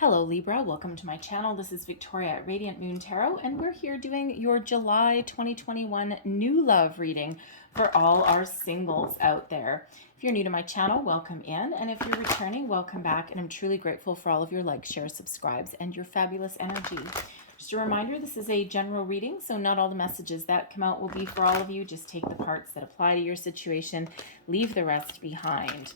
Hello Libra, welcome to my channel. This is Victoria at Radiant Moon Tarot, and we're here doing your July 2021 new love reading for all our singles out there. If you're new to my channel, welcome in, and if you're returning, welcome back, and I'm truly grateful for all of your likes, shares, subscribes, and your fabulous energy. Just a reminder, this is a general reading, so not all the messages that come out will be for all of you. Just take the parts that apply to your situation, leave the rest behind.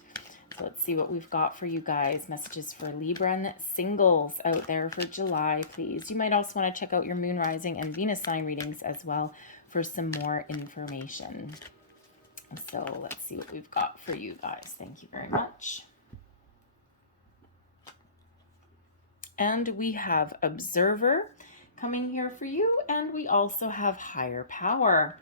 So let's see what we've got for you guys. Messages for Libra singles out there for July, please. You might also want to check out your moon rising and Venus sign readings as well for some more information. So let's see what we've got for you guys. Thank you very much. And we have Observer coming here for you, and we also have Higher Power.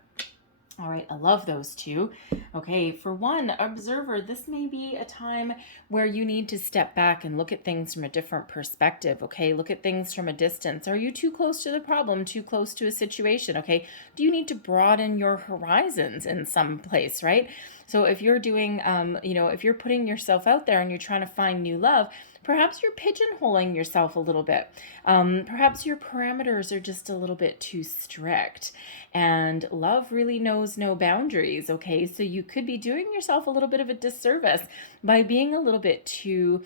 All right, I love those two. Okay, for one, Observer, this may be a time where you need to step back and look at things from a different perspective, okay? Look at things from a distance. Are you too close to the problem, too close to a situation, okay? Do you need to broaden your horizons in some place, right? So if you're doing, if you're putting yourself out there and you're trying to find new love, perhaps you're pigeonholing yourself a little bit. Perhaps your parameters are just a little bit too strict. And love really knows no boundaries, okay? So you could be doing yourself a little bit of a disservice by being a little bit too,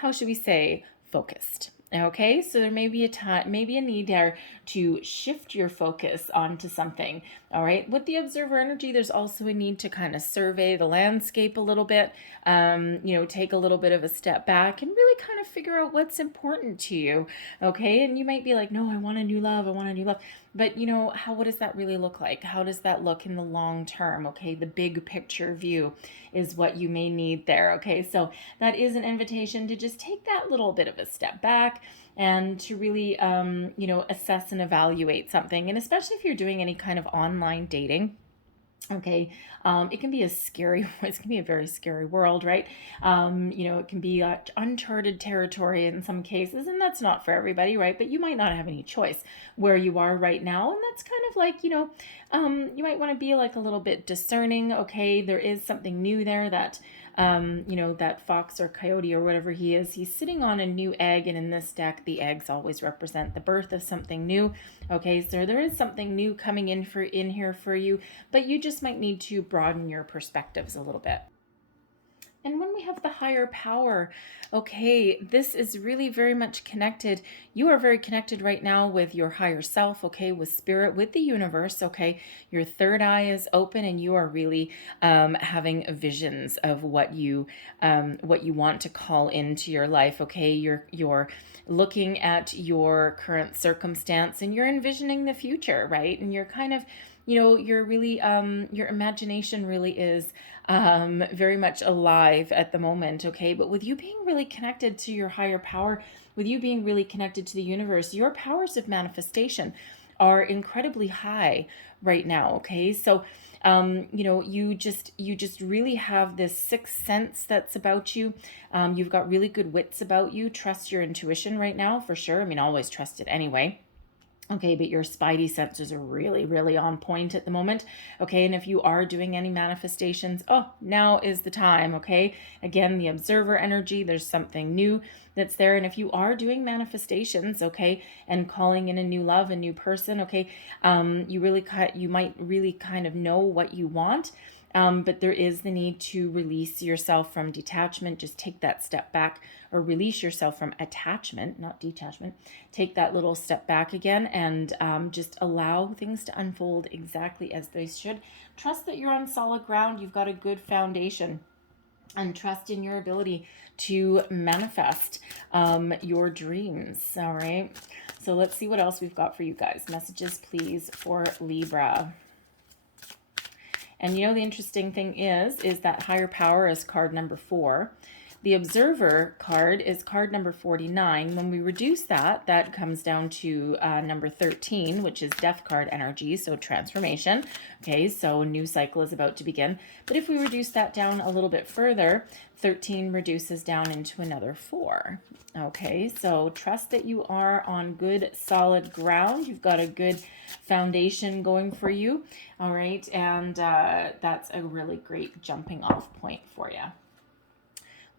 how should we say, focused. Okay, so there may be a time, maybe a need there to shift your focus onto something. All right, with the Observer energy, there's also a need to kind of survey the landscape a little bit, take a little bit of a step back and really kind of figure out what's important to you. Okay, and you might be like, no, I want a new love, I want a new love. But what does that really look like? How does that look in the long term? Okay, the big picture view is what you may need there. Okay, so that is an invitation to just take that little bit of a step back and to really, assess and evaluate something. And especially if you're doing any kind of online dating, okay, it can be it can be a very scary world, right? It can be uncharted territory in some cases, and that's not for everybody, right? But you might not have any choice where you are right now, and that's kind of like, you might want to be like a little bit discerning. Okay, there is something new there that that fox or coyote or whatever he is, he's sitting on a new egg, and in this deck, the eggs always represent the birth of something new. Okay, so there is something new coming in here for you, but you just might need to broaden your perspectives a little bit. And when we have the Higher Power, okay, this is really very much connected. You are very connected right now with your higher self, okay, with spirit, with the universe, okay. Your third eye is open, and you are really having visions of what you want to call into your life, okay. You're looking at your current circumstance, and you're envisioning the future, right? And you're kind of, you're really, your imagination really is very much alive at the moment, okay? But with you being really connected to your higher power, with you being really connected to the universe, your powers of manifestation are incredibly high right now, okay? So, you just really have this sixth sense that's about you. You've got really good wits about you. Trust your intuition right now, for sure. I mean, always trust it anyway. Okay, but your spidey senses are really, really on point at the moment. Okay, and if you are doing any manifestations, now is the time, okay? Again, the Observer energy, there's something new that's there. And if you are doing manifestations, okay, and calling in a new love, a new person, okay, you might really kind of know what you want. But there is the need to release yourself from detachment. Just take that step back, or release yourself from attachment, not detachment. Take that little step back again, and just allow things to unfold exactly as they should. Trust that you're on solid ground. You've got a good foundation, and trust in your ability to manifest your dreams. All right. So let's see what else we've got for you guys. Messages, please, for Libra. And the interesting thing is that Higher Power is card number 4. The Observer card is card number 49. When we reduce that, that comes down to number 13, which is Death card energy, so transformation. Okay, so a new cycle is about to begin. But if we reduce that down a little bit further, 13 reduces down into another 4. Okay, so trust that you are on good, solid ground. You've got a good foundation going for you. All right, and that's a really great jumping off point for you.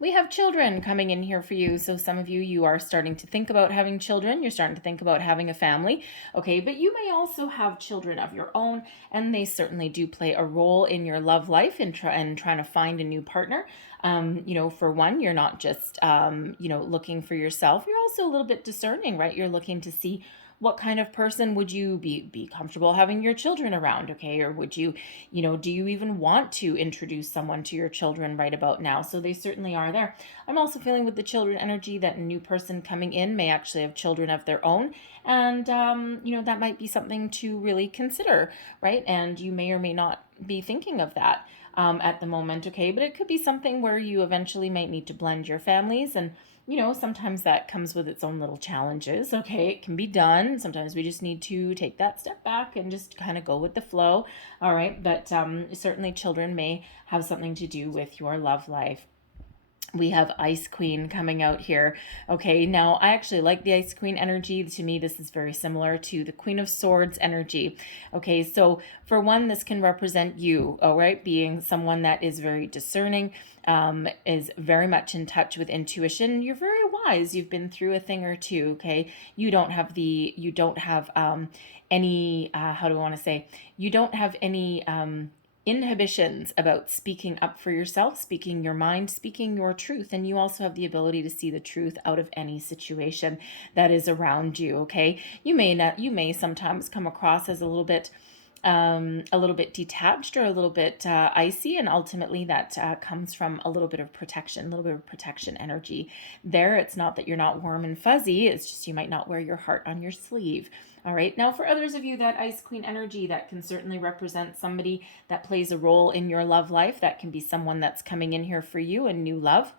we have children coming in here for you. So some of you, you are starting to think about having children. You're starting to think about having a family. Okay, but you may also have children of your own, and they certainly do play a role in your love life and trying to find a new partner. For one, you're not just, looking for yourself. You're also a little bit discerning, right? You're looking to see what kind of person would you be comfortable having your children around, okay? Or would you, do you even want to introduce someone to your children right about now? So they certainly are there. I'm also feeling with the children energy that a new person coming in may actually have children of their own. And, that might be something to really consider, right? And you may or may not be thinking of that at the moment, okay? But it could be something where you eventually might need to blend your families, and sometimes that comes with its own little challenges. Okay, it can be done. Sometimes we just need to take that step back and just kind of go with the flow. All right, but certainly children may have something to do with your love life. We have Ice Queen coming out here. Okay, now I actually like the Ice Queen energy. To me, this is very similar to the Queen of Swords energy. Okay, so for one, this can represent you, all right, being someone that is very discerning, is very much in touch with intuition. You're very wise. You've been through a thing or two, okay? You don't have any, how do I want to say? You don't have any, inhibitions about speaking up for yourself, speaking your mind, speaking your truth. And you also have the ability to see the truth out of any situation that is around you. Okay. You may sometimes come across as a little bit detached or a little bit icy, and ultimately that comes from a little bit of protection energy there. It's not that you're not warm and fuzzy, it's just you might not wear your heart on your sleeve. All right, now for others of you, that Ice Queen energy, that can certainly represent somebody that plays a role in your love life. That can be someone that's coming in here for you in new love.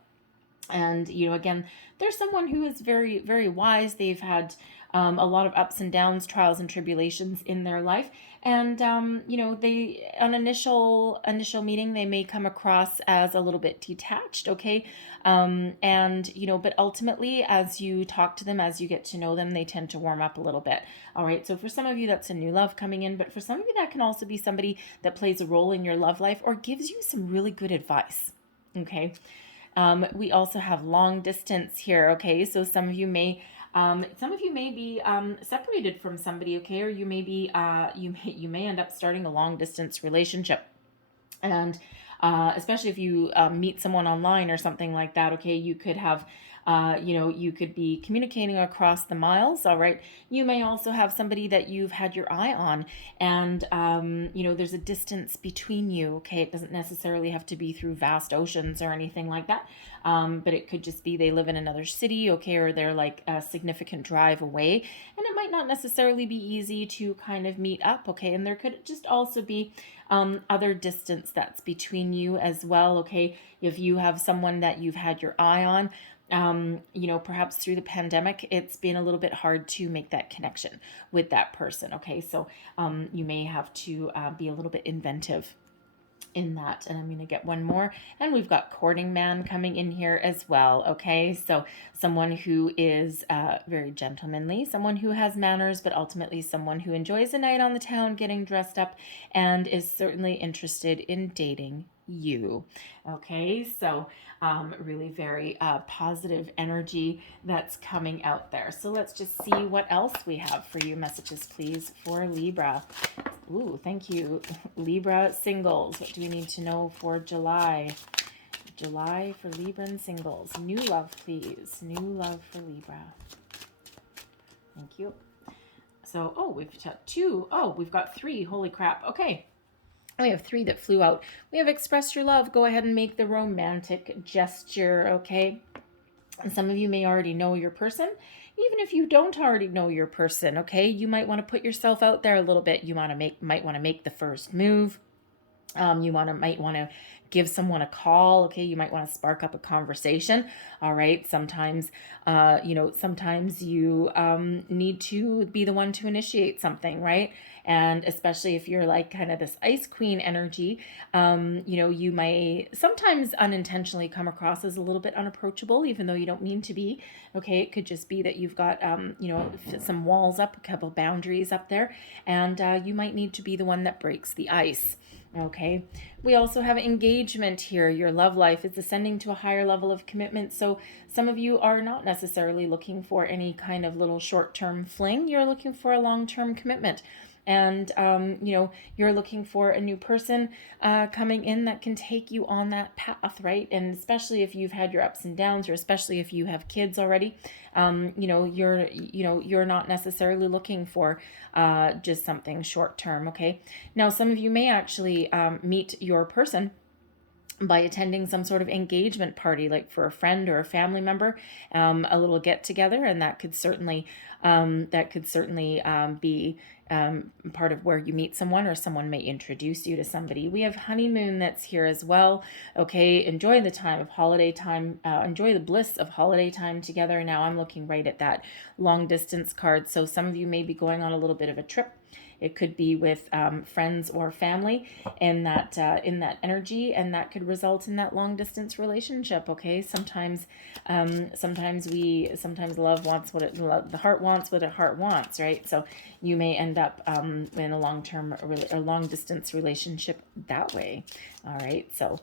And, again, there's someone who is very, very wise. They've had a lot of ups and downs, trials and tribulations in their life. And, they, on initial meeting, they may come across as a little bit detached, okay? But ultimately, as you talk to them, as you get to know them, they tend to warm up a little bit. All right, so for some of you, that's a new love coming in. But for some of you, that can also be somebody that plays a role in your love life or gives you some really good advice, okay? We also have long distance here. Okay, so some of you may be separated from somebody. Okay, or you may be you may end up starting a long distance relationship, and especially if you meet someone online or something like that. Okay, you could have. You could be communicating across the miles. All right. You may also have somebody that you've had your eye on, and there's a distance between you. Okay, it doesn't necessarily have to be through vast oceans or anything like that, but it could just be they live in another city. Okay, or they're like a significant drive away, and it might not necessarily be easy to kind of meet up. Okay, and there could just also be other distance that's between you as well. Okay, if you have someone that you've had your eye on, perhaps through the pandemic, it's been a little bit hard to make that connection with that person. Okay, so you may have to be a little bit inventive in that. And I'm going to get one more, and we've got courting man coming in here as well. Okay, so someone who is very gentlemanly, someone who has manners, but ultimately someone who enjoys a night on the town, getting dressed up, and is certainly interested in dating you. Okay, so really very positive energy that's coming out there. So let's just see what else we have for you. Messages, please, for Libra. Ooh, thank you. Libra Singles. What do we need to know for July? July for Libra and Singles. New love, please. New love for Libra. Thank you. So, we've got two. Oh, we've got three. Holy crap. Okay. We have three that flew out. We have express your love. Go ahead and make the romantic gesture, okay? And some of you may already know your person. Even if you don't already know your person, okay? You might want to put yourself out there a little bit. You might want to make the first move. You might want to give someone a call. Okay, you might want to spark up a conversation. All right, sometimes you need to be the one to initiate something, right? And especially if you're like kind of this Ice Queen energy, you may sometimes unintentionally come across as a little bit unapproachable, even though you don't mean to be. Okay, it could just be that you've got some walls up, a couple boundaries up there, and you might need to be the one that breaks the ice. Okay, we also have engagement here. Your love life is ascending to a higher level of commitment. So some of you are not necessarily looking for any kind of little short-term fling. You're looking for a long-term commitment. And, you're looking for a new person coming in that can take you on that path, right? And especially if you've had your ups and downs, or especially if you have kids already, you're not necessarily looking for just something short term, okay? Now, some of you may actually meet your person by attending some sort of engagement party, like for a friend or a family member, a little get together, and that could certainly be part of where you meet someone, or someone may introduce you to somebody. We have honeymoon that's here as well. Okay, enjoy the time of holiday time, enjoy the bliss of holiday time together. Now I'm looking right at that long distance card, so some of you may be going on a little bit of a trip. It could be with friends or family in that energy, and that could result in that long distance relationship. Okay, sometimes love wants what the heart wants what the heart wants, right? So you may end up in a long distance relationship that way. All right, so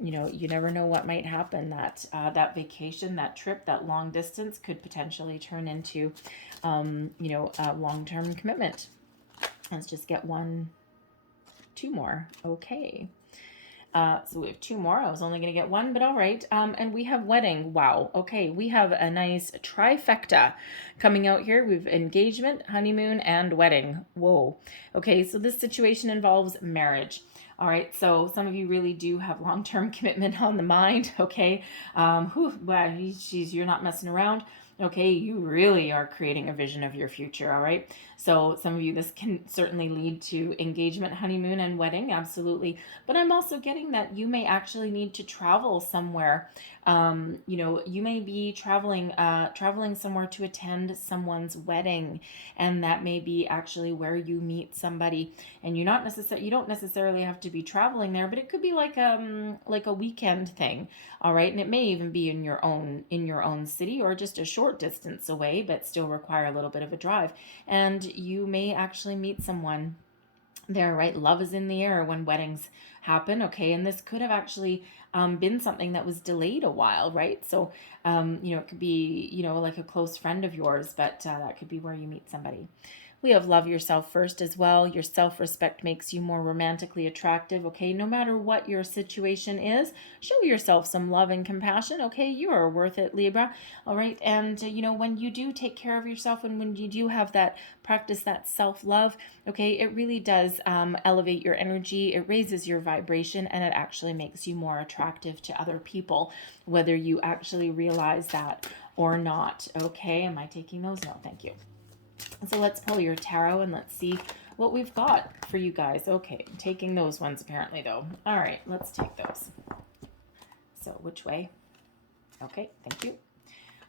you never know what might happen. That vacation, that trip, that long distance could potentially turn into a long-term commitment. Let's just get two more. Okay. So we have two more. I was only going to get one, but all right. And we have wedding. Wow. Okay. We have a nice trifecta coming out here. We've engagement, honeymoon, and wedding. Whoa. Okay. So this situation involves marriage. All right. So some of you really do have long-term commitment on the mind. Okay. You're not messing around. Okay, you really are creating a vision of your future, all right? So some of you, this can certainly lead to engagement, honeymoon, and wedding, absolutely. But I'm also getting that you may actually need to travel somewhere. You may be traveling somewhere to attend someone's wedding, and that may be actually where you meet somebody. And you don't necessarily have to be traveling there, but it could be like a weekend thing, all right? And it may even be in your own city, or just a short distance away, but still require a little bit of a drive. And you may actually meet someone there, right? Love is in the air when weddings happen, okay? And this could have actually been something that was delayed a while, right? So, it could be, like a close friend of yours, but that could be where you meet somebody. We have love yourself first as well. Your self-respect makes you more romantically attractive, okay? No matter what your situation is, show yourself some love and compassion, okay? You are worth it, Libra, all right? And, when you do take care of yourself, and when you do have practice that self-love, okay, it really does elevate your energy. It raises your vibration, and it actually makes you more attractive to other people, whether you actually realize that or not, okay? Am I taking those? No, thank you. So let's pull your tarot and let's see what we've got for you guys. Okay, I'm taking those ones apparently though. All right, let's take those. So which way? Okay, thank you.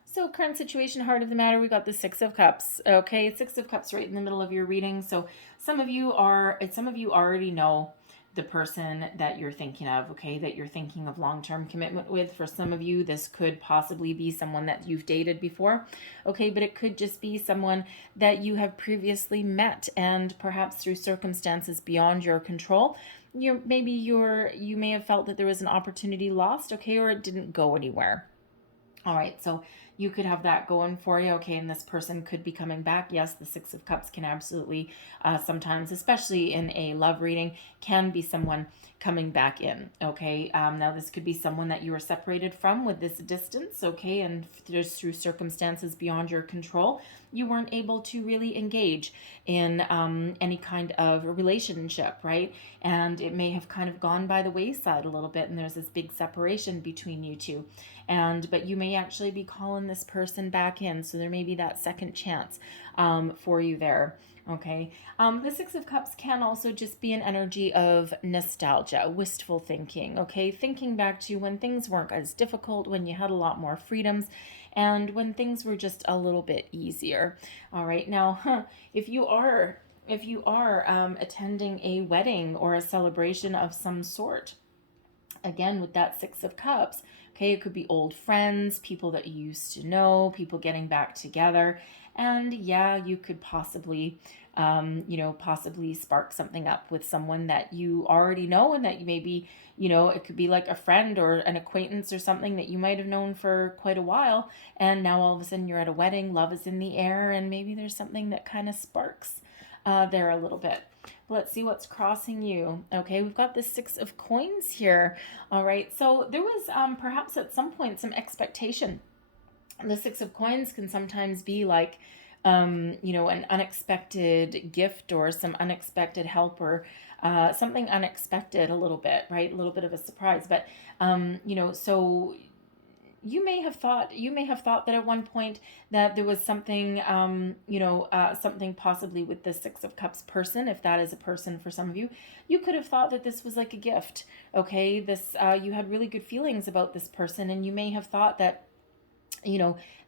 So current situation, heart of the matter, we got the Six of Cups. Okay, Six of Cups right in the middle of your reading. So some of you already know the person that you're thinking of, okay, that you're thinking of long-term commitment with. For some of you, this could possibly be someone that you've dated before, okay, but it could just be someone that you have previously met, and perhaps through circumstances beyond your control, you may have felt that there was an opportunity lost, okay, or it didn't go anywhere. All right, so you could have that going for you, okay, and this person could be coming back. Yes, the Six of Cups can absolutely sometimes, especially in a love reading, can be someone coming back in, okay? Now, this could be someone that you were separated from with this distance, okay, and just through circumstances beyond your control, you weren't able to really engage in any kind of a relationship, right? And it may have kind of gone by the wayside a little bit, and there's this big separation between you two. But you may actually be calling this person back in, so there may be that second chance for you there. Okay. The Six of Cups can also just be an energy of nostalgia, wistful thinking. Okay. Thinking back to when things weren't as difficult, when you had a lot more freedoms, and when things were just a little bit easier. All right. Now, if you are attending a wedding or a celebration of some sort, again with that Six of Cups, Okay, it could be old friends, people that you used to know, people getting back together. And yeah, you could possibly, possibly spark something up with someone that you already know, and that you maybe, it could be like a friend or an acquaintance or something that you might have known for quite a while. And now all of a sudden you're at a wedding, love is in the air, and maybe there's something that kind of sparks there a little bit. Let's see what's crossing you. Okay, we've got the Six of Coins here. All right, so there was perhaps at some point some expectation. The Six of Coins can sometimes be like, an unexpected gift or some unexpected help, or something unexpected a little bit, right? A little bit of a surprise. But, so you may have thought that at one point that there was something, something possibly with the Six of Cups person. If that is a person for some of you, you could have thought that this was like a gift. Okay, this you had really good feelings about this person, and you may have thought that,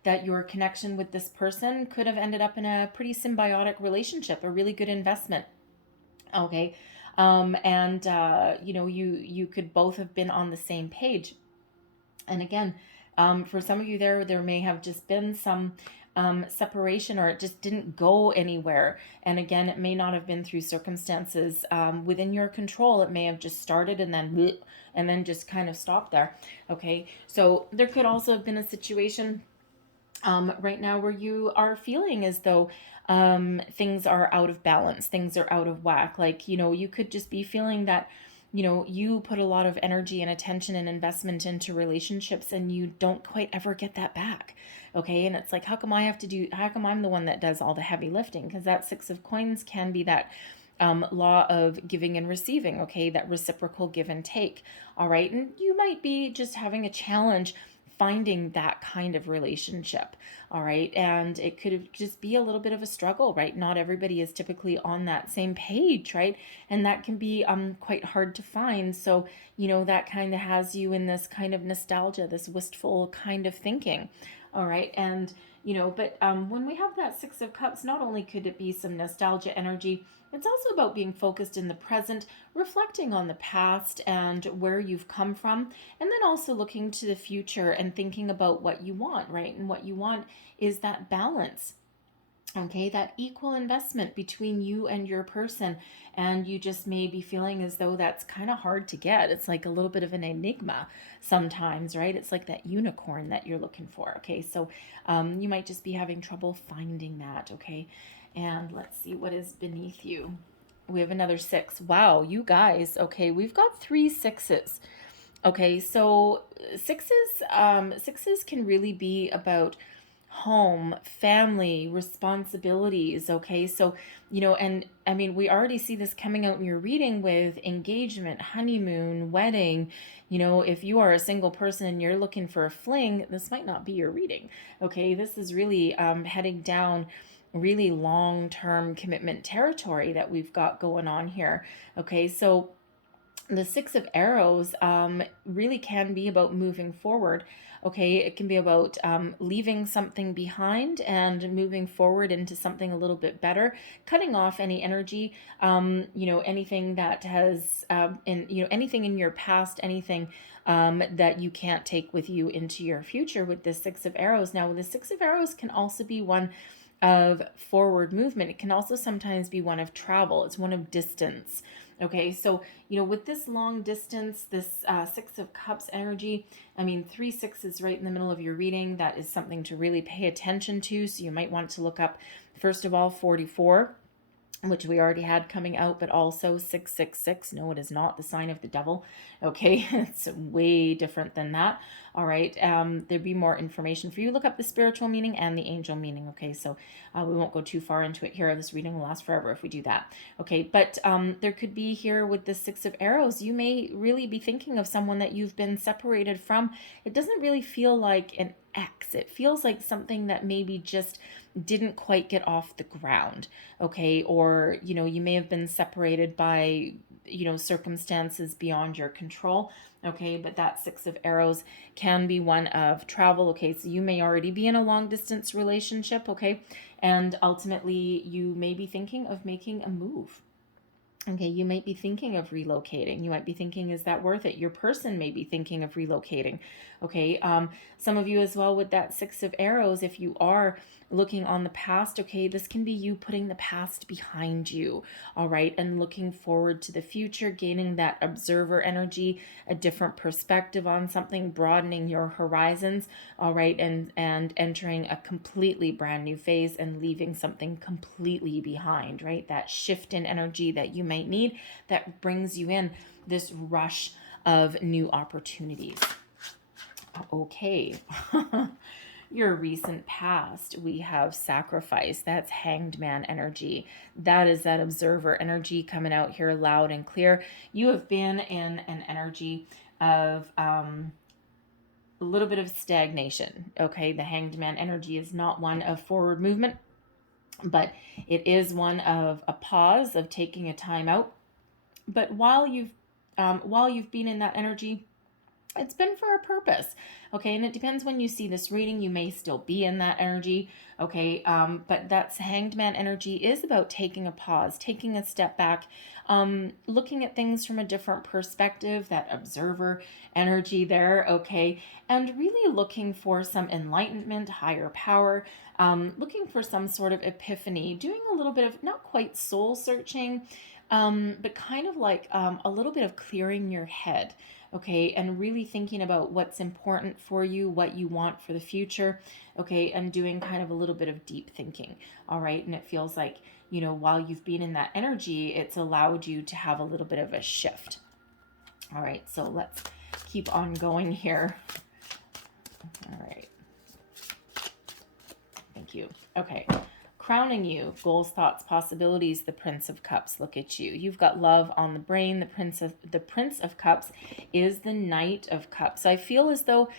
that your connection with this person could have ended up in a pretty symbiotic relationship, a really good investment. Okay, and you could both have been on the same page. And again, for some of you, there may have just been some separation, or it just didn't go anywhere. And again, it may not have been through circumstances within your control. It may have just started and then just kind of stopped there. Okay, so there could also have been a situation right now where you are feeling as though things are out of balance, things are out of whack. Like, you could just be feeling that, you put a lot of energy and attention and investment into relationships, and you don't quite ever get that back. Okay, and it's like, how come I'm the one that does all the heavy lifting? Because that Six of Coins can be that law of giving and receiving, okay, that reciprocal give and take. All right, and you might be just having a challenge finding that kind of relationship. All right, and it could just be a little bit of a struggle, right? Not everybody is typically on that same page, right? And that can be quite hard to find. So that kind of has you in this kind of nostalgia, this wistful kind of thinking. All right, and but when we have that Six of Cups, not only could it be some nostalgia energy, it's also about being focused in the present, reflecting on the past and where you've come from, and then also looking to the future and thinking about what you want, right? And what you want is that balance. Okay, that equal investment between you and your person. And you just may be feeling as though that's kind of hard to get. It's like a little bit of an enigma sometimes, right? It's like that unicorn that you're looking for. Okay, so you might just be having trouble finding that. Okay, and let's see what is beneath you. We have another six. Wow, you guys. Okay, we've got 3 sixes. Okay, so sixes can really be about home, family, responsibilities. Okay, so and I mean, we already see this coming out in your reading with engagement, honeymoon, wedding. If you are a single person and you're looking for a fling, this might not be your reading. Okay, this is really heading down really long-term commitment territory that we've got going on here. Okay, so the Six of Arrows really can be about moving forward. Okay, it can be about leaving something behind and moving forward into something a little bit better, cutting off any energy, anything that has, anything in your past, anything that you can't take with you into your future with this Six of Arrows. Now, the Six of Arrows can also be one of forward movement. It can also sometimes be one of travel. It's one of distance. Okay, so, with this long distance, this Six of Cups energy, I mean, 3 sixes right in the middle of your reading, that is something to really pay attention to. So you might want to look up, first of all, 44, which we already had coming out, but also 666. No, it is not the sign of the devil. Okay, it's way different than that. All right, there'd be more information for you. Look up the spiritual meaning and the angel meaning. Okay, so we won't go too far into it here. This reading will last forever if we do that. Okay, but there could be here with the Six of Arrows, you may really be thinking of someone that you've been separated from. It doesn't really feel like an ex. It feels like something that maybe just didn't quite get off the ground. Okay, or you may have been separated by circumstances beyond your control. Okay, but that Six of Arrows can be one of travel. Okay, so you may already be in a long distance relationship. Okay, and ultimately you may be thinking of making a move. Okay, you might be thinking of relocating. You might be thinking, is that worth it? Your person may be thinking of relocating. Okay, some of you as well with that Six of Arrows, if you are looking on the past, okay, this can be you putting the past behind you, all right, and looking forward to the future, gaining that observer energy, a different perspective on something, broadening your horizons, all right, and entering a completely brand new phase and leaving something completely behind, right? That shift in energy that you might need that brings you in this rush of new opportunities. Okay. Your recent past, we have sacrifice. That's hanged man energy. That is that observer energy coming out here loud and clear. You have been in an energy of a little bit of stagnation. Okay, the hanged man energy is not one of forward movement, but it is one of a pause, of taking a time out. But while you've been in that energy, it's been for a purpose. Okay, and it depends when you see this reading, you may still be in that energy. Okay, but that's hanged man energy is about taking a pause, taking a step back, looking at things from a different perspective, that observer energy there. Okay, and really looking for some enlightenment, higher power, looking for some sort of epiphany, doing a little bit of not quite soul searching, but kind of like a little bit of clearing your head. Okay, and really thinking about what's important for you, what you want for the future. Okay, and doing kind of a little bit of deep thinking. All right, and it feels like, you know, while you've been in that energy, it's allowed you to have a little bit of a shift. All right, so let's keep on going here. All right, thank you. Okay, crowning you, goals, thoughts, possibilities, the Prince of Cups. Look at you. You've got love on the brain. The Prince of Cups is the Knight of Cups. I feel as though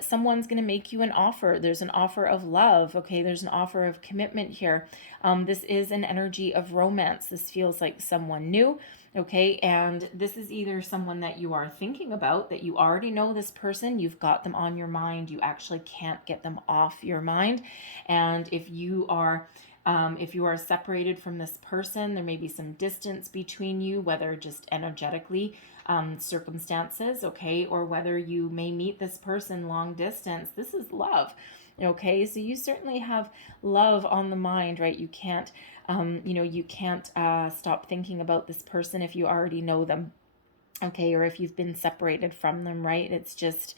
someone's going to make you an offer. There's an offer of love. Okay, there's an offer of commitment here. This is an energy of romance. This feels like someone new. Okay, and this is either someone that you are thinking about, that you already know this person, you've got them on your mind, you actually can't get them off your mind. And if you are separated from this person, there may be some distance between you, whether just energetically, circumstances, okay, or whether you may meet this person long distance. This is love. Okay, so you certainly have love on the mind, right? You can't, you can't stop thinking about this person if you already know them, okay, or if you've been separated from them, right? It's just,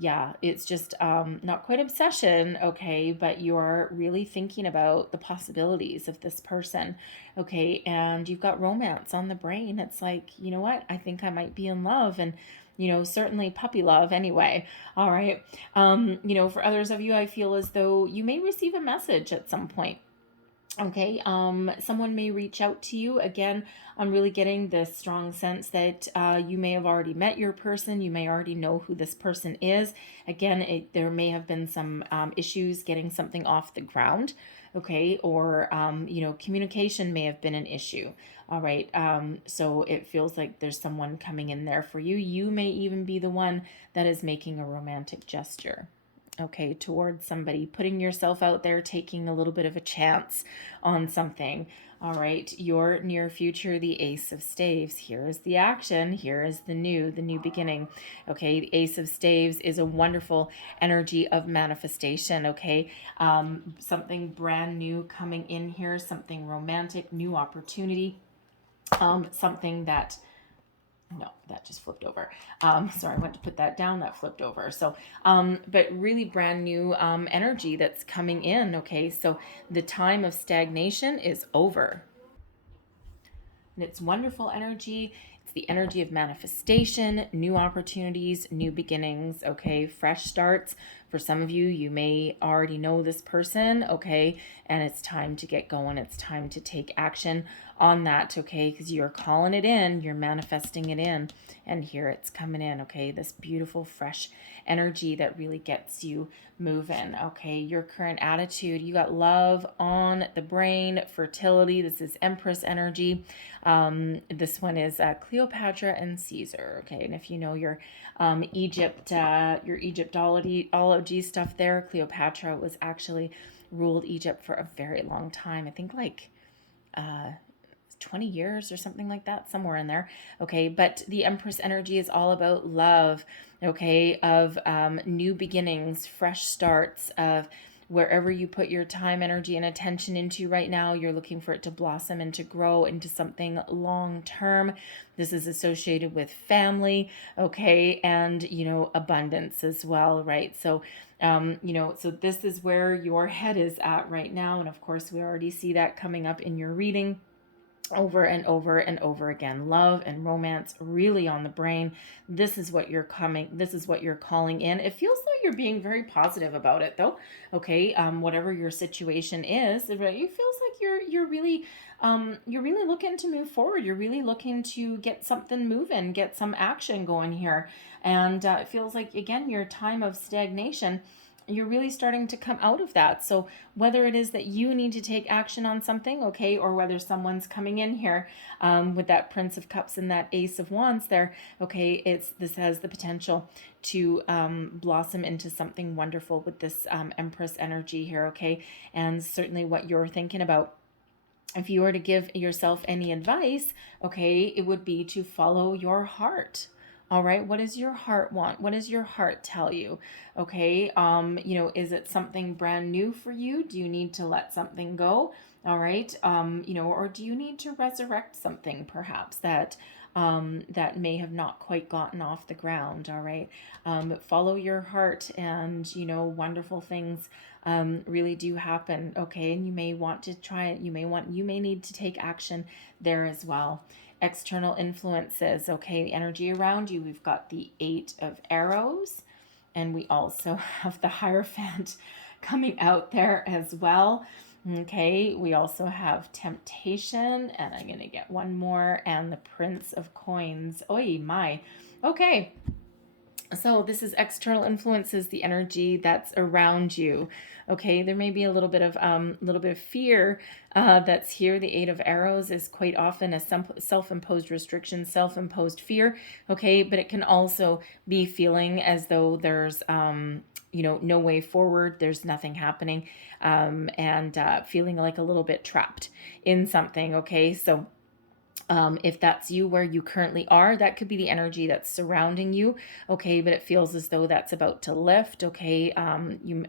yeah, it's just not quite obsession, okay, but you're really thinking about the possibilities of this person, okay, and you've got romance on the brain. It's like, you know what, I think I might be in love, and certainly puppy love anyway. All right. For others of you, I feel as though you may receive a message at some point. Okay, someone may reach out to you. Again, I'm really getting this strong sense that you may have already met your person. You may already know who this person is. Again, there may have been some issues getting something off the ground. Okay, or communication may have been an issue. All right, so it feels like there's someone coming in there for you. You may even be the one that is making a romantic gesture, okay, towards somebody, putting yourself out there, taking a little bit of a chance on something. All right, your near future, the Ace of Staves. Here is the action. Here is the new beginning. Okay, the Ace of Staves is a wonderful energy of manifestation. Okay, something brand new coming in here, something romantic, new opportunity, something that no, that just flipped over. Sorry, I went to put that down. That flipped over. So, but really brand new energy that's coming in. Okay, so the time of stagnation is over. And it's wonderful energy. It's the energy of manifestation, new opportunities, new beginnings, okay? Fresh starts. For some of you, you may already know this person, okay? And it's time to get going. It's time to take action on that, okay? Because you're calling it in, you're manifesting it in, and here it's coming in, okay? This beautiful, fresh energy that really gets you moving, okay? Your current attitude, you got love on the brain, fertility. This is Empress energy. This one is Cleopatra and Caesar, okay? And if you know your your Egyptology stuff there, Cleopatra was actually ruled Egypt for a very long time. I think like 20 years or something like that, somewhere in there. Okay, but the Empress energy is all about love, okay, of new beginnings, fresh starts, of wherever you put your time, energy, and attention into right now, you're looking for it to blossom and to grow into something long term. This is associated with family, okay, and, you know, abundance as well, right? So, you know, so this is where your head is at right now. And of course, we already see that coming up in your reading over and over and over again. Love and romance really on the brain. This is what you're calling in. It feels like you're being very positive about it though. Okay, whatever your situation is, it feels like you're really looking to move forward. You're really looking to get something moving, get some action going here. And it feels like, again, your time of stagnation, you're really starting to come out of that. So whether it is that you need to take action on something, okay, or whether someone's coming in here with that Prince of Cups and that Ace of Wands there, okay, this has the potential to blossom into something wonderful with this Empress energy here, okay, and certainly what you're thinking about. If you were to give yourself any advice, okay, it would be to follow your heart. All right, what does your heart want? What does your heart tell you? Okay, you know, is it something brand new for you? Do you need to let something go? All right, you know, or do you need to resurrect something perhaps that that may have not quite gotten off the ground? All right, follow your heart, and you know, wonderful things really do happen. Okay, and you may want to try it. You may need to take action there as well. External influences, okay, the energy around you, we've got the 8 of Arrows, and we also have the Hierophant coming out there as well. Okay, we also have Temptation, and I'm gonna get one more, and the Prince of Coins. Oy my. Okay, so this is external influences, the energy that's around you. Okay, there may be a little bit of fear that's here. The 8 of Arrows is quite often a self-imposed restriction, self-imposed fear. Okay, but it can also be feeling as though there's you know, no way forward. There's nothing happening, and feeling like a little bit trapped in something. Okay, so if that's you where you currently are, that could be the energy that's surrounding you. Okay, but it feels as though that's about to lift. Okay,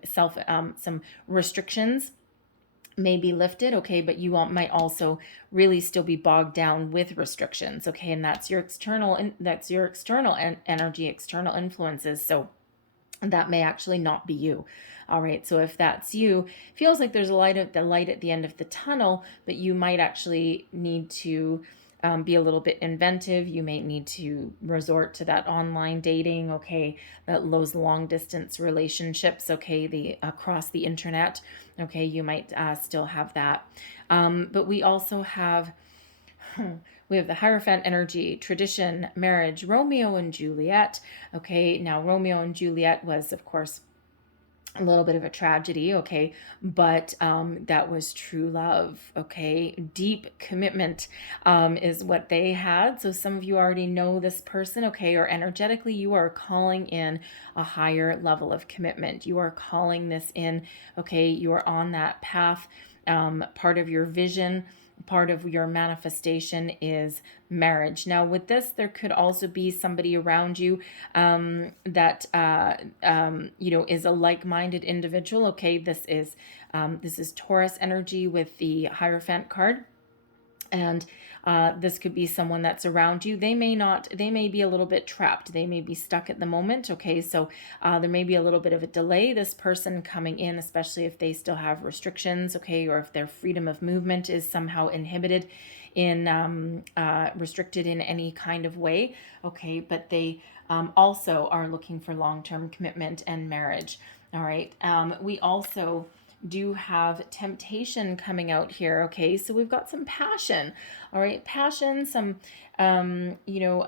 some restrictions may be lifted. Okay, but you might also really still be bogged down with restrictions. Okay, and that's your external energy, external influences. So that may actually not be you. All right, so if that's you, feels like there's a light at the end of the tunnel, but you might actually need to be a little bit inventive. You may need to resort to that online dating, okay, those long distance relationships, okay, the across the internet, okay, you might still have that. But we also have we have the Hierophant energy, tradition, marriage, Romeo and Juliet. Okay, now Romeo and Juliet was, of course, a little bit of a tragedy, okay, but that was true love, okay, deep commitment is what they had. So some of you already know this person, okay, or energetically you are calling in a higher level of commitment. You are calling this in, okay, you are on that path. Part of your vision, part of your manifestation is marriage. Now with this, there could also be somebody around you that you know, is a like-minded individual. Okay, this is Taurus energy with the Hierophant card. And this could be someone that's around you. They may be a little bit trapped. They may be stuck at the moment. Okay, so there may be a little bit of a delay. This person coming in, especially if they still have restrictions, okay, or if their freedom of movement is somehow inhibited in restricted in any kind of way. Okay, but they also are looking for long-term commitment and marriage. All right, we also do have temptation coming out here. Okay, so we've got some passion. All right, passion, some you know,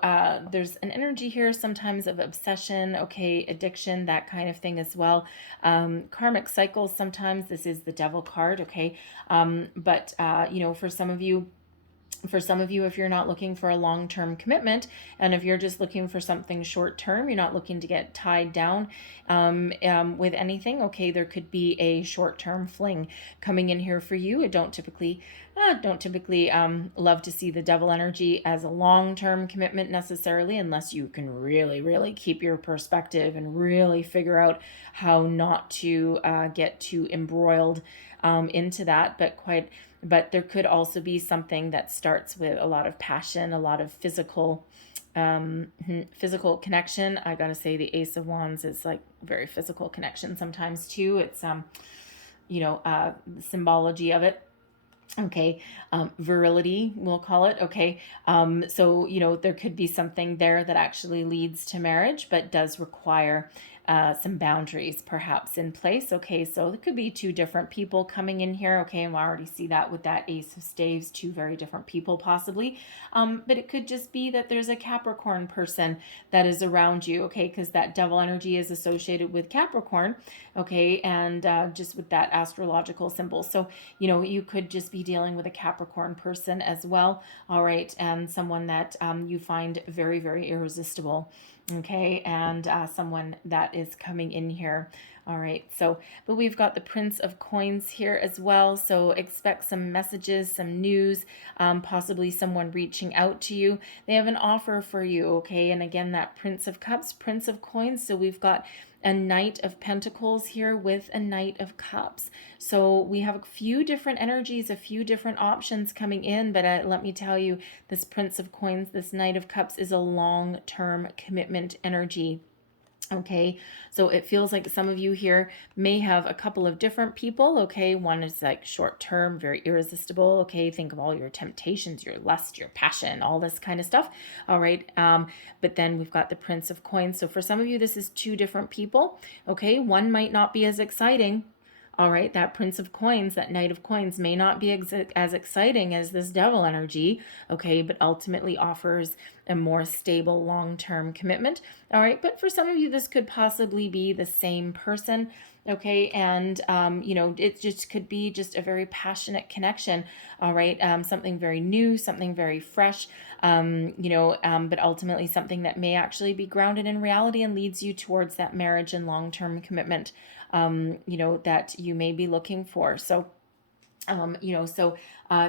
there's an energy here sometimes of obsession, okay, addiction, that kind of thing as well. Karmic cycles, sometimes this is the Devil card, okay, but you know, for some of you, For some of you, if you're not looking for a long-term commitment, and if you're just looking for something short-term, you're not looking to get tied down with anything, okay, there could be a short-term fling coming in here for you. I don't typically love to see the devil energy as a long-term commitment necessarily, unless you can really, really keep your perspective and really figure out how not to get too embroiled into that. But there could also be something that starts with a lot of passion, a lot of physical connection. I gotta say, the Ace of Wands is like very physical connection sometimes too. It's the symbology of it. Okay, virility, we'll call it. Okay, so there could be something there that actually leads to marriage, but does require some boundaries perhaps in place. Okay, so there could be two different people coming in here. Okay, and I already see that with that Ace of Staves, two very different people possibly. But it could just be that there's a Capricorn person that is around you. Okay, because that devil energy is associated with Capricorn. Okay, and just with that astrological symbol. So you could just be dealing with a Capricorn person as well. All right, and someone that you find very, very irresistible. Okay, and someone that is coming in here. All right, so, but we've got the Prince of Coins here as well, so expect some messages, some news, possibly someone reaching out to you. They have an offer for you, okay, and again, that Prince of Cups, Prince of Coins, so we've got a Knight of Pentacles here with a Knight of Cups. So we have a few different energies, a few different options coming in, but let me tell you, this Prince of Coins, this Knight of Cups is a long-term commitment energy. Okay, so it feels like some of you here may have a couple of different people. Okay, one is like short term, very irresistible. Okay, think of all your temptations, your lust, your passion, all this kind of stuff. All right, but then we've got the Prince of Coins. So for some of you, this is two different people. Okay, one might not be as exciting. All right, that Prince of Coins, that Knight of Coins may not be as exciting as this devil energy, okay, but ultimately offers a more stable long-term commitment. All right, but for some of you, this could possibly be the same person, okay, and it just could be just a very passionate connection. All right, something very new, something very fresh, but ultimately something that may actually be grounded in reality and leads you towards that marriage and long-term commitment that you may be looking for. So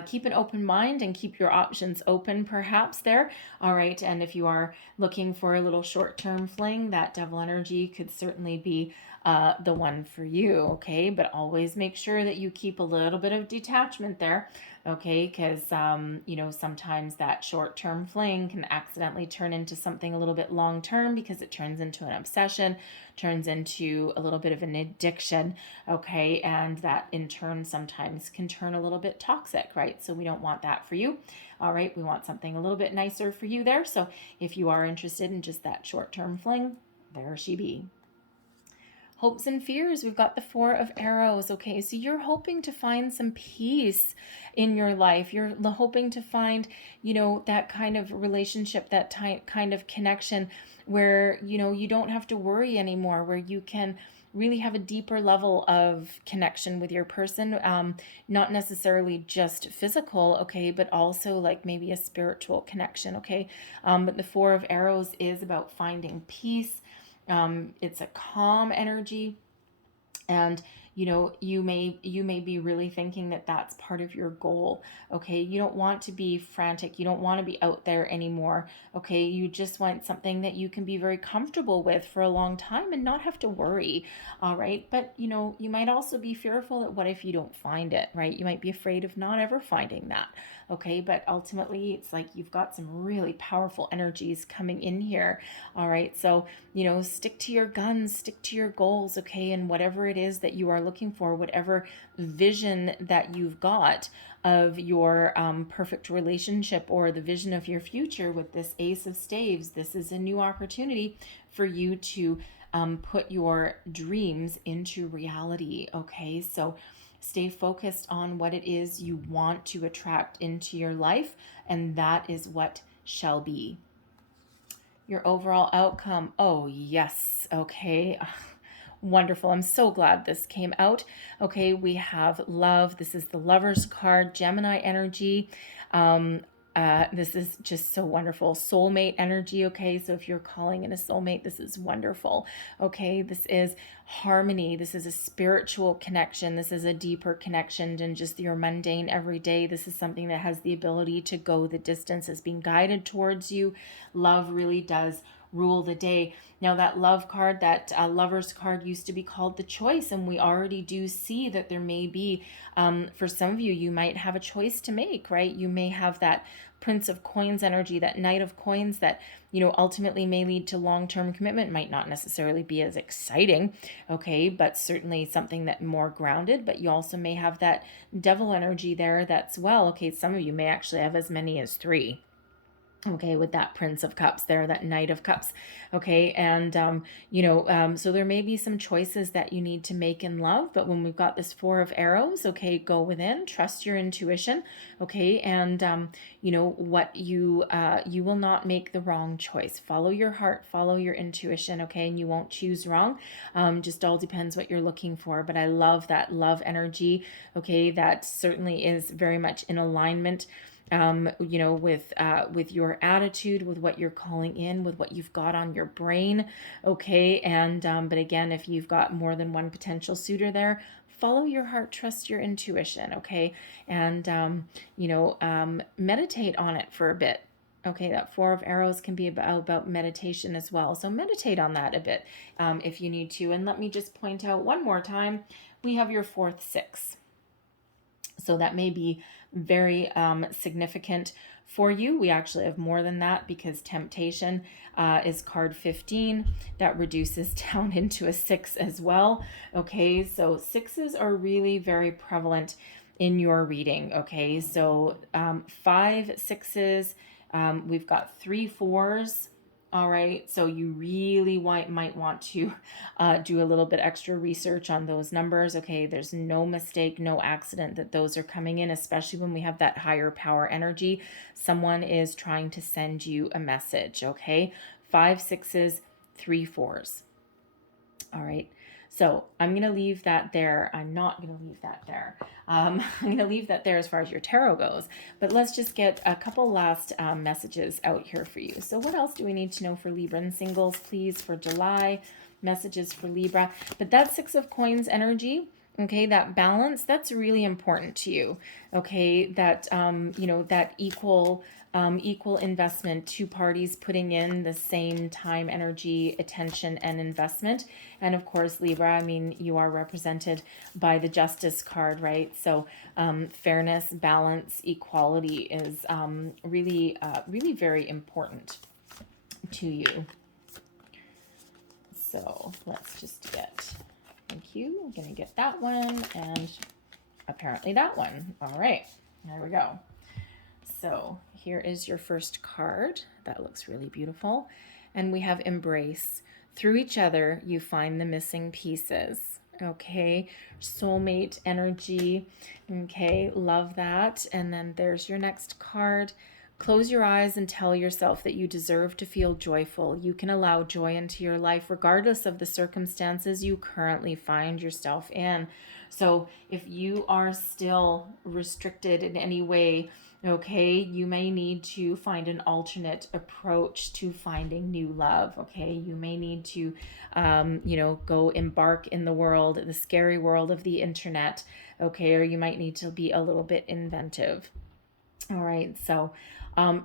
keep an open mind and keep your options open perhaps there. All right, and if you are looking for a little short-term fling, that devil energy could certainly be the one for you. Okay, but always make sure that you keep a little bit of detachment there. Okay, because sometimes that short-term fling can accidentally turn into something a little bit long-term, because it turns into an obsession, turns into a little bit of an addiction. Okay, and that in turn sometimes can turn a little bit toxic, right? So we don't want that for you. All right, we want something a little bit nicer for you there. So if you are interested in just that short-term fling, there she be. Hopes and fears, we've got the Four of Arrows. Okay, so you're hoping to find some peace in your life. You're hoping to find, that kind of relationship, that kind of connection where, you don't have to worry anymore, where you can really have a deeper level of connection with your person, not necessarily just physical, okay, but also like maybe a spiritual connection, okay. But the Four of Arrows is about finding peace. It's a calm energy, and you may be really thinking that that's part of your goal. Okay, you don't want to be frantic, you don't want to be out there anymore. Okay, you just want something that you can be very comfortable with for a long time and not have to worry. All right, but you might also be fearful that what if you don't find it, right? You might be afraid of not ever finding that. Okay, but ultimately it's like you've got some really powerful energies coming in here. All right, so stick to your guns, stick to your goals. Okay, and whatever it is that you are looking for, whatever vision that you've got of your perfect relationship, or the vision of your future with this Ace of Staves, this is a new opportunity for you to put your dreams into reality. Okay, so stay focused on what it is you want to attract into your life, and that is what shall be. Your overall outcome. Oh, yes. Okay. Wonderful. I'm so glad this came out. Okay, we have love. This is the Lover's card, Gemini energy. this is just so wonderful. Soulmate energy, okay? So if you're calling in a soulmate, this is wonderful, okay? This is harmony. This is a spiritual connection. This is a deeper connection than just your mundane everyday. This is something that has the ability to go the distance, is being guided towards you. Love really does rule the day. Now that love card, that lover's card, used to be called the choice, and we already do see that there may be, for some of you, you might have a choice to make, right? You may have that Prince of Coins energy, that Knight of Coins that, you know, ultimately may lead to long-term commitment. Might not necessarily be as exciting, okay, but certainly something that more grounded. But you also may have that Devil energy there that's, well, okay, some of you may actually have as many as 3. Okay, with that Prince of Cups there, that Knight of Cups. Okay, and so there may be some choices that you need to make in love, but when we've got this 4 of Arrows, okay, go within, trust your intuition. Okay, and what you will not make the wrong choice. Follow your heart, follow your intuition. Okay, and you won't choose wrong. Just all depends what you're looking for. But I love that love energy. Okay, that certainly is very much in alignment with your attitude, with what you're calling in, with what you've got on your brain. Okay. And, but again, if you've got more than one potential suitor there, follow your heart, trust your intuition. Okay. And, meditate on it for a bit. Okay, that 4 of Arrows can be about meditation as well. So meditate on that a bit if you need to. And let me just point out one more time, we have your 4th 6. So that may be very significant for you. We actually have more than that, because temptation is card 15. That reduces down into a 6 as well. Okay, so 6s are really very prevalent in your reading. Okay, so 5 6s, we've got 3 4s. All right, so you really might want to do a little bit extra research on those numbers. Okay, there's no mistake, no accident that those are coming in, especially when we have that higher power energy. Someone is trying to send you a message. Okay, 5 6s, 3 4s. All right. So I'm going to leave that there. I'm not going to leave that there. I'm going to leave that there as far as your tarot goes. But let's just get a couple last messages out here for you. So what else do we need to know for LIBRA Singles, please, for July? Messages for Libra. But that 6 of Coins energy, okay, that balance, that's really important to you. Okay, that, that equal investment, 2 parties putting in the same time, energy, attention, and investment. And of course, Libra, I mean, you are represented by the Justice card, right? So fairness, balance, equality is really very important to you. So let's just get, thank you. I'm going to get that one and apparently that one. All right, there we go. So here is your first card. That looks really beautiful. And we have Embrace. Through each other, you find the missing pieces. Okay, soulmate energy. Okay, love that. And then there's your next card. Close your eyes and tell yourself that you deserve to feel joyful. You can allow joy into your life regardless of the circumstances you currently find yourself in. So if you are still restricted in any way, okay, you may need to find an alternate approach to finding new love. Okay, you may need to, go embark in the world, the scary world of the internet. Okay, or you might need to be a little bit inventive. All right, so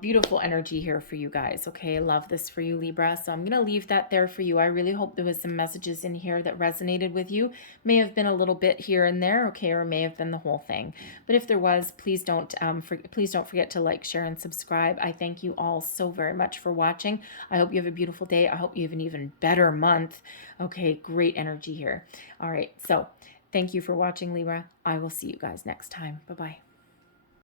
beautiful energy here for you guys. Okay, I love this for you, Libra. So I'm going to leave that there for you. I really hope there was some messages in here that resonated with you. May have been a little bit here and there, okay, or may have been the whole thing. But if there was, please don't forget to like, share, and subscribe. I thank you all so very much for watching. I hope you have a beautiful day. I hope you have an even better month. Okay, great energy here. All right, so thank you for watching, Libra. I will see you guys next time. Bye-bye.